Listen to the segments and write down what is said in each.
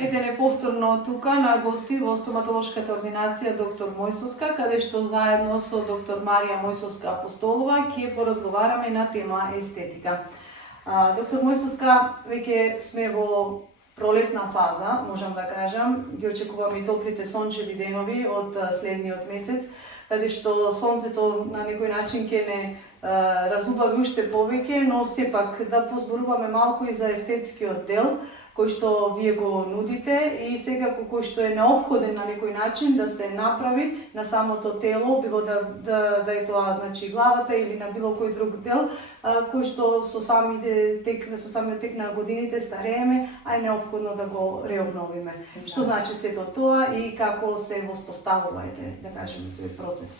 Ете не повторно тука на гости во стоматолошката ординација доктор Мојсовска, каде што заедно со доктор Марија Мојсовска Апостолова ќе поразговараме на тема естетика. Доктор Мојсовска, веќе сме во пролетна фаза, можам да кажам, ги очекуваме и топлите сончеви денови од следниот месец, каде што сонцето на некој начин ќе не разубави уште повеќе, но сепак да позборуваме малку и за естетскиот дел, кој што вие го нудите и секако кој што е неопходен на некој начин да се направи на самото тело, било да е тоа значи главата или на било кој друг дел, кој што со самиот тек на годините старееме, а е неопходно да го реобновиме. Да. Што значи сето тоа и како се воспоставува, да кажеме, тој процес?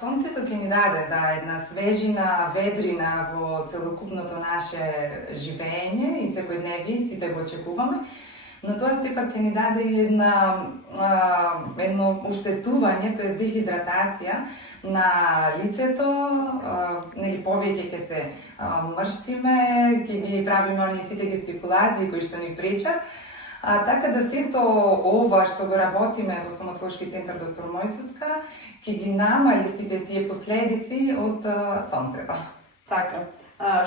Сонцето ќе ни даде една свежина, ведрина во целокупното наше живење и секојдневие, сите го очекуваме, но тоа сепак ќе ни даде и едно уштетување, тоест дехидратација на лицето, нели повеќе ќе се мрштиме, ќе ги правиме оние сите гестикулации кои што ни пречат. Така да сето ова што го работиме во стоматолошки центар доктор Мојсовска ќе ги намали сите тие последици од сонцето. Така.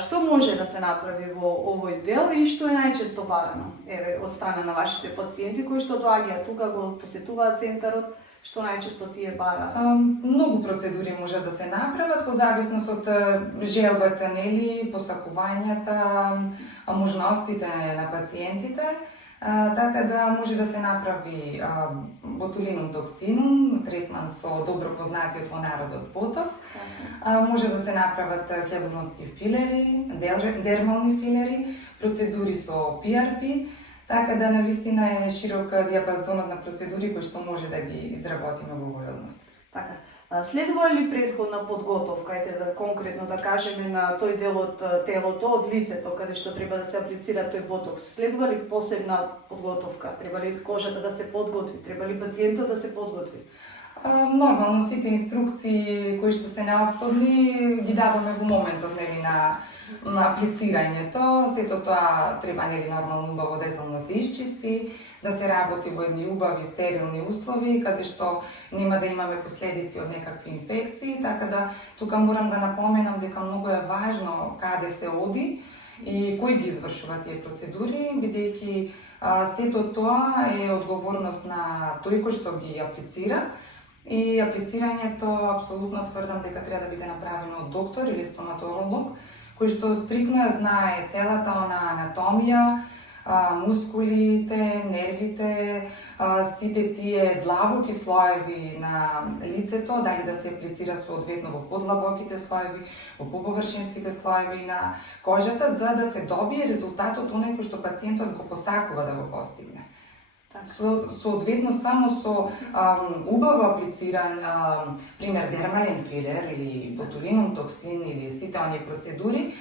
Што може да се направи во овој дел и што е најчесто барано? Од страна на вашите пациенти кои што доаѓаат тука, го посетуваат центарот, што најчесто тие бара? Многу процедури може да се направат во зависност од желбата, нели, посакувањата, можностите на пациентите. Така да може да се направи ботулинум токсин, третман со добро познатиот во народот ботокс. Може да се направат хиалуронски филери, дермални филери, процедури со PRP, така да навистина е широк диапазонот на процедури кои што може да ги изработиме во овој однос. Така. Следува ли претходна подготовка, да конкретно да кажеме на тој дел од телото, од лицето, каде што треба да се аплицира тој ботокс? Следува ли посебна подготовка? Треба ли кожата да се подготви? Треба ли пациентот да се подготви? Нормално сите инструкции кои што се неопходни ги даваме во моментот, нели, на аплицирањето. Сето тоа треба, нели, нормално убаво детално се исчисти, да се работи во едни убави стерилни услови, каде што нема да имаме последици од некакви инфекции, така да тука морам да напоменам дека многу е важно каде се оди и кој ги извршува тие процедури, бидејќи сето тоа е одговорност на тој кој што ги аплицира. И аплицирањето апсолутно тврдам дека треба да биде направено од доктор или стоматолог, кој што стрикно ја знае целата она анатомија, мускулите, нервите, сите тие длабоки слоеви на лицето, дали да се аплицира соодветно во подлабоките слоеви, во поповршинските слоеви на кожата, за да се добие резултатот оној кој што пациентот го посакува да го постигне. Соодветно само со убаво аплициран, пример дермален филер или ботулинум токсин или сите оние процедури,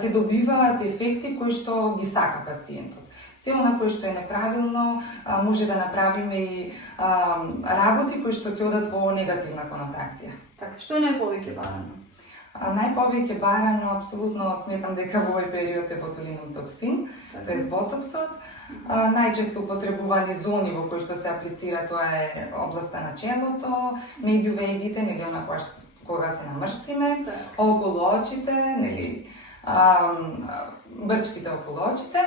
се добиваат ефекти кои што ги сака пациентот. Се она кој што е неправилно, може да направиме и работи кои што ќе одат во негативна конотација. Така, што е најповеќе барано? Најповеќе барано, апсолутно сметам дека во овој период е ботулинум токсин, тоест ботоксот. Најчесто употребувани зони во кои што се аплицира, тоа е областа на челото, меѓу вегите, нели она кога се намрштиме, околу очите, нели брчките околу очите.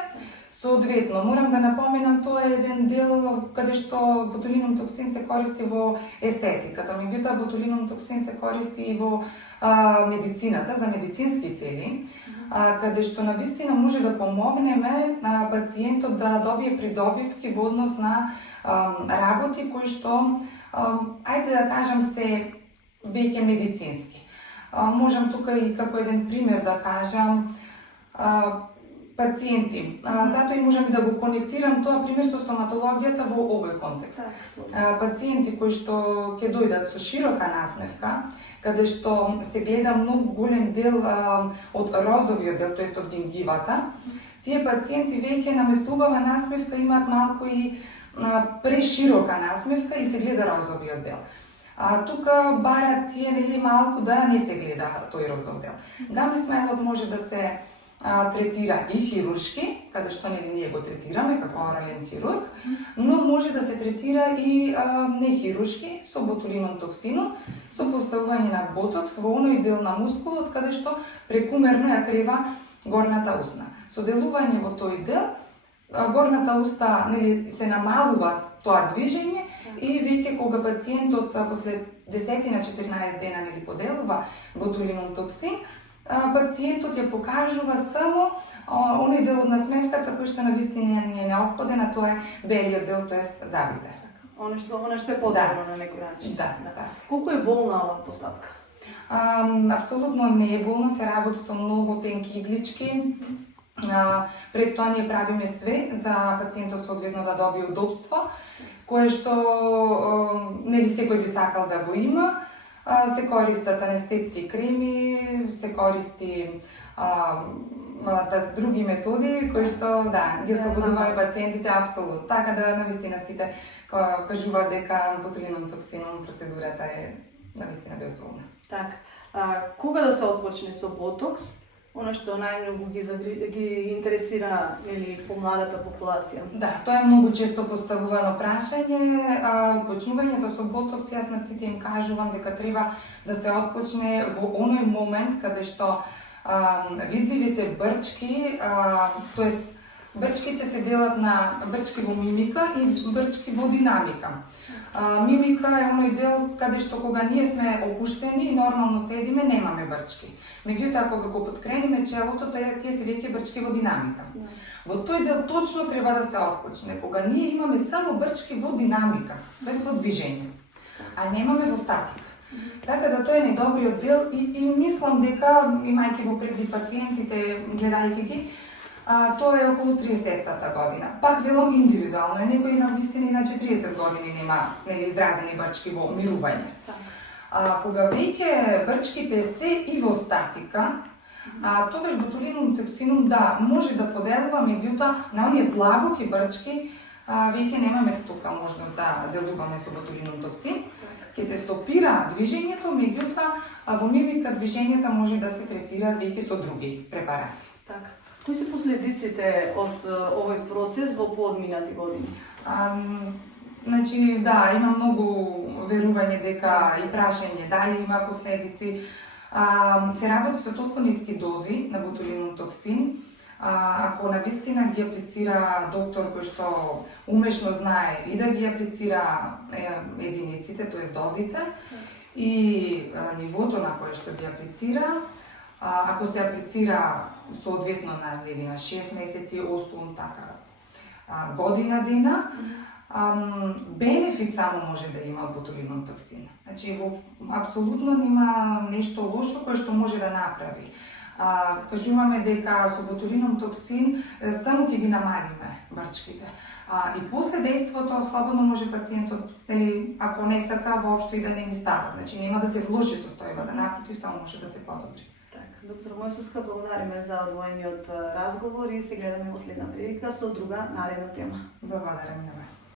Соодветно, морам да напоменам, тоа е еден дел каде што ботулинум токсин се користи во естетиката, меѓутоа ботулинум токсин се користи и во медицината, за медицински цели, каде што навистина може да помогнеме пациентот да добие придобивки во однос на работи кои што, ајде да кажам, се веќе медицински. Можам тука и како еден пример да кажам, пациенти. Затоа и можам и да го конектирам тоа пример со стоматологијата во овој контекст. Пациенти кои што ќе дојдат со широка насмевка, каде што се гледа многу голем дел од розовиот дел, тоест од гингивата, тие пациенти веќе наместо убава насмевка имаат малку и преширока насмевка и се гледа розовиот дел. Тука барат тие, нели, малку да не се гледа тој розов дел. Гамли смајлот може да се третира и хируршки, каде што ние го третираме како орален хирург, но може да се третира и нехируршки со ботулинум токсином, со поставување на ботокс во оној дел на мускулот каде што прекумерно ја крива горната усна. Со делување во тој дел, горната уста се намалува тоа движење и веќе кога пациентот после 10 на 14 дена поделува ботулинум токсин, пациентот ја покажува само оној дел од насмевката кој што навистина не е неопходен, а тоа е белиот дел, тоест забите. Оно што е потребно на некој начин. Да. Колку е болна оваа постапка? Апсолутно не е болна, се работи со многу тенки иглички. Пред тоа ние правиме све за пациентот соодветно да добие удобство, кое што нели секој би сакал да го има. Се користат анестетски креми, се користи други методи кои што ги ослободуваат пациентите апсолутно. Така да навистина сите кажуваат дека ботулинум токсином процедурата е навистина безболна. Так, кога да се отпочне со ботокс? Оно што најмногу ги интересира или помладата популација. Да, тоа е многу често поставувано прашање. Почнувањето со ботокс, јас на сите им кажувам дека треба да се отпочне во оној момент каде што видливите брчки, тоест брчките се делат на брчки во мимика и брчки во динамика. Мимика е оној дел каде што кога ние сме опуштени и нормално седиме, немаме брчки. Меѓутоа, кога го подкрениме челото, тие се веќе брчки во динамика. Во тој дел точно треба да се отпочне, кога ние имаме само брчки во динамика, тоест во движење, а немаме во статика. Така да тој е најдобриот дел и мислам дека, имајќи во предвид пациентите, гледајќи ги, тоа е околу 30-та година. Пак велам индивидуално, некој на вистина и на 40 години нема изразени брчки во мирување. Кога веќе брчките се и во статика, тогаш ботулинум токсинум може да поделува, меѓутоа на оние длабоки брчки веќе немаме тука можност да делуваме со ботулинум токсин. Ќе се стопира движењето, меѓутоа во мимика движењата може да се третира веќе со други препарати. Кои се последиците од овој процес во поодминати години? Значи, има многу верување дека и прашање дали има последици. Се работи со толку ниски дози на ботулинум токсин. Ако навистина ги аплицира доктор кој што умешно знае и да ги аплицира единиците, тоест дозите, и нивото на кое што ги аплицира, ако се аплицира соодветно на 6 месеци, 8, така, година дена, бенефит само може да има ботулинум токсин. Значи, апсолутно нема нешто лошо кое што може да направи. Кажуваме дека со ботулинум токсин само ќе ги намалиме брчките. И после дејството слободно може пациентот, ако не сака, воопшто и да не ни става. Значи, нема да се влоши состојбата, напротив, само може да се подобри. Доктор Мојсовска, благодариме за одвоениот разговор и се гледаме во следна прилика со друга наредна тема. Благодарам на вас.